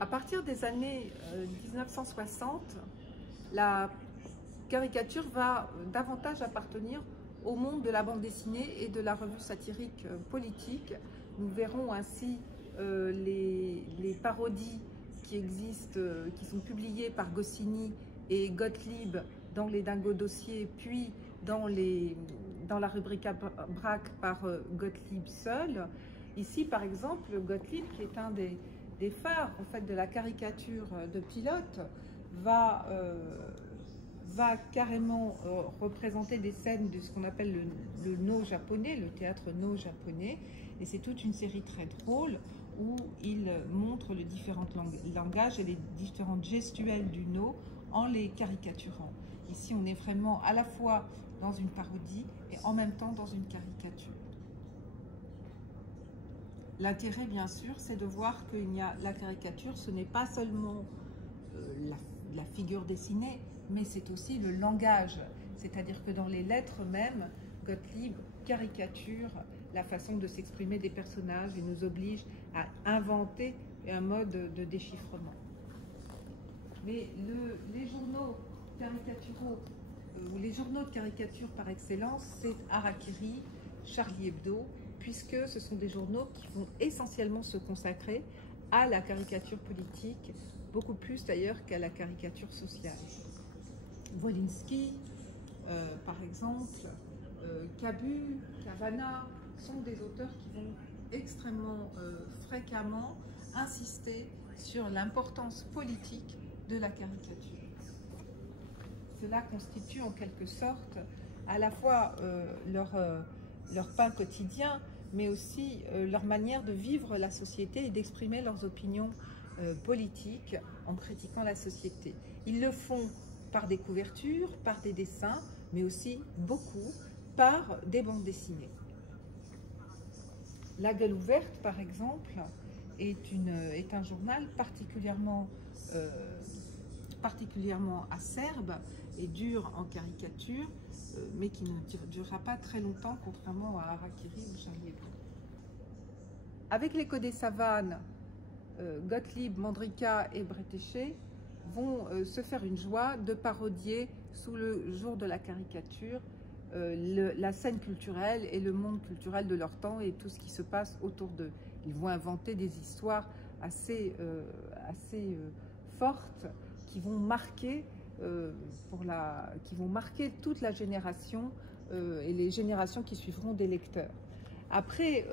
À partir des années 1960, la caricature va davantage appartenir au monde de la bande dessinée et de la revue satirique politique. Nous verrons ainsi les parodies qui existent, qui sont publiées par Goscinny et Gottlieb dans les Dingo Dossiers, puis dans la rubrique Braque par Gottlieb seul. Ici, par exemple, Gottlieb, qui est un des phares en fait, de la caricature de Pilote, va carrément représenter des scènes de ce qu'on appelle le no japonais, le théâtre no japonais, et c'est toute une série très drôle où il montre les différents langages et les différentes gestuelles du no en les caricaturant. Ici, on est vraiment à la fois dans une parodie et en même temps dans une caricature. L'intérêt, bien sûr, c'est de voir que la caricature, ce n'est pas seulement la figure dessinée, mais c'est aussi le langage. C'est-à-dire que dans les lettres même, Gottlieb caricature la façon de s'exprimer des personnages et nous oblige à inventer un mode de déchiffrement. Mais les journaux caricaturaux, ou les journaux de caricature par excellence, c'est Harakiri, Charlie Hebdo, puisque ce sont des journaux qui vont essentiellement se consacrer à la caricature politique, beaucoup plus d'ailleurs qu'à la caricature sociale. Wolinski, par exemple, Cabu, Cavana, sont des auteurs qui vont extrêmement fréquemment insister sur l'importance politique de la caricature. Cela constitue en quelque sorte à la fois leur pain quotidien, mais aussi leur manière de vivre la société et d'exprimer leurs opinions politiques en critiquant la société. Ils le font par des couvertures, par des dessins, mais aussi beaucoup par des bandes dessinées. La Gueule ouverte, par exemple, est un journal particulièrement acerbe et dur en caricature, mais qui ne durera pas très longtemps, contrairement à Harakiri ou Charlie Hebdo. Avec l'Écho des savanes, Gottlieb, Mandrika et Bretéché vont se faire une joie de parodier sous le jour de la caricature la scène culturelle et le monde culturel de leur temps et tout ce qui se passe autour d'eux. Ils vont inventer des histoires assez fortes qui vont marquer toute la génération et les générations qui suivront des lecteurs. Après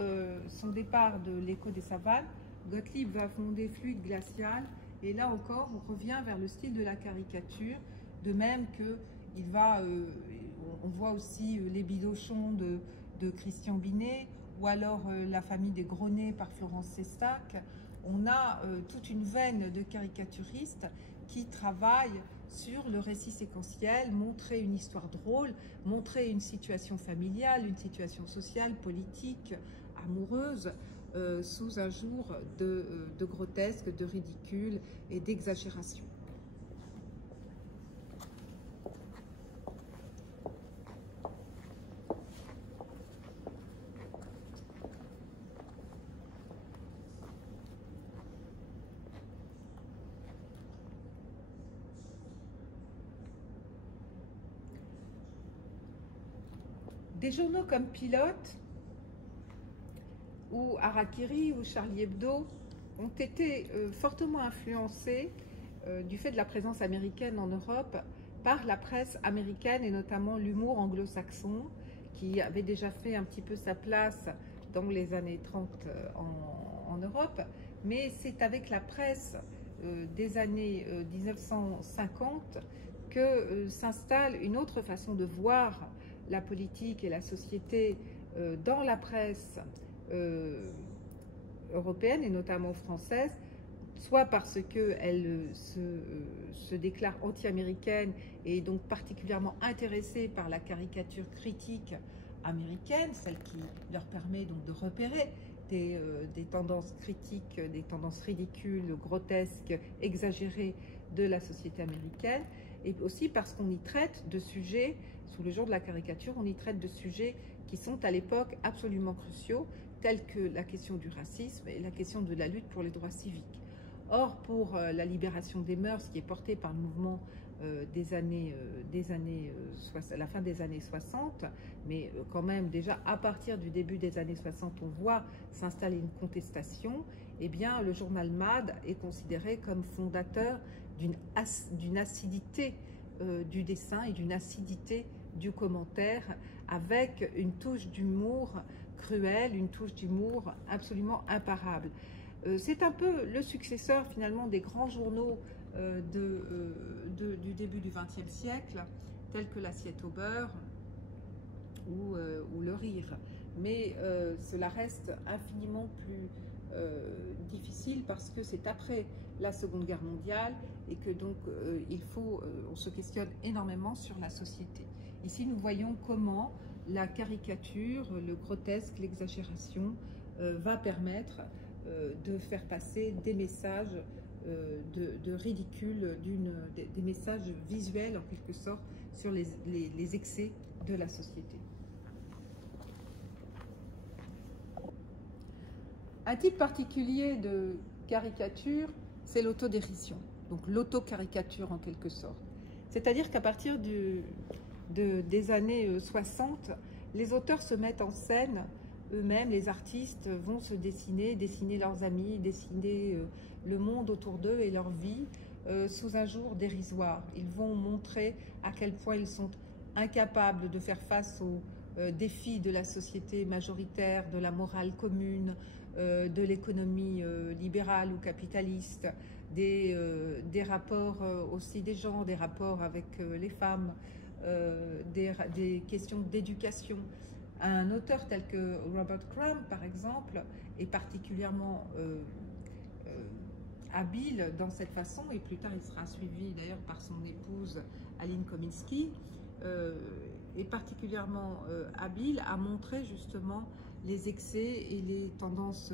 son départ de l'Écho des savanes, Gottlieb va fonder Fluide glacial et là encore on revient vers le style de la caricature, de même que on voit aussi Les Bidochons de Christian Binet ou alors La famille des Grenets par Florence Sestac. On a toute une veine de caricaturistes qui travaillent sur le récit séquentiel, montrer une histoire drôle, montrer une situation familiale, une situation sociale, politique, amoureuse, sous un jour de grotesque, de ridicule et d'exagération. Des journaux comme Pilote ou Harakiri ou Charlie Hebdo ont été fortement influencés du fait de la présence américaine en Europe par la presse américaine et notamment l'humour anglo-saxon qui avait déjà fait un petit peu sa place dans les années 30 en Europe, mais c'est avec la presse des années 1950 que s'installe une autre façon de voir la politique et la société dans la presse européenne et notamment française, soit parce qu'elle se déclare anti-américaine et donc particulièrement intéressée par la caricature critique américaine, celle qui leur permet donc de repérer des tendances critiques, des tendances ridicules, grotesques, exagérées de la société américaine, et aussi parce qu'on y traite de sujets, sous le jour de la caricature, on y traite de sujets qui sont à l'époque absolument cruciaux, tels que la question du racisme et la question de la lutte pour les droits civiques. Or, pour la libération des mœurs, qui est portée par le mouvement à la fin des années 60, mais quand même déjà à partir du début des années 60, on voit s'installer une contestation, eh bien le journal Mad est considéré comme fondateur d'une acidité du dessin et d'une acidité du commentaire, avec une touche d'humour cruel, une touche d'humour absolument imparable. C'est un peu le successeur finalement des grands journaux du début du XXe siècle, tels que l'Assiette au beurre ou le Rire. Mais cela reste infiniment plus difficile parce que c'est après la Seconde Guerre mondiale et que donc on se questionne énormément sur la société. Ici, nous voyons comment la caricature, le grotesque, l'exagération va permettre de faire passer des messages de ridicule, des messages visuels en quelque sorte sur les excès de la société. Un type particulier de caricature, c'est l'autodérision, donc l'autocaricature en quelque sorte. C'est-à-dire qu'à partir des années 60, les auteurs se mettent en scène eux-mêmes, les artistes vont se dessiner leurs amis, dessiner le monde autour d'eux et leur vie sous un jour dérisoire. Ils vont montrer à quel point ils sont incapables de faire face aux défis de la société majoritaire, de la morale commune, de l'économie libérale ou capitaliste, des rapports aussi des gens, des rapports avec les femmes, des questions d'éducation. Un auteur tel que Robert Crumb, par exemple, est particulièrement habile dans cette façon, et plus tard il sera suivi d'ailleurs par son épouse Aline Kominsky, est particulièrement habile à montrer justement les excès et les tendances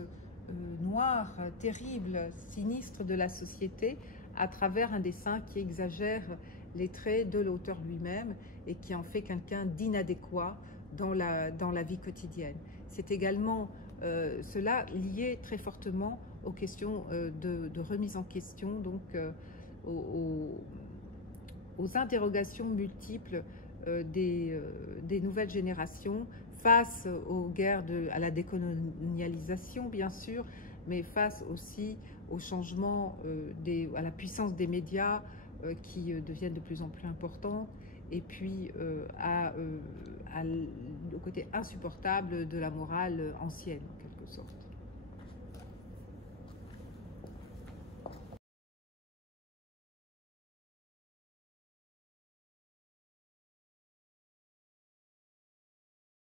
noires, terribles, sinistres de la société à travers un dessin qui exagère les traits de l'auteur lui-même et qui en fait quelqu'un d'inadéquat dans la vie quotidienne. C'est également cela lié très fortement aux questions de remise en question, donc aux interrogations multiples des nouvelles générations face aux guerres, à la décolonialisation bien sûr, mais face aussi au changement, à la puissance des médias qui deviennent de plus en plus importantes, et puis au côté insupportable de la morale ancienne en quelque sorte.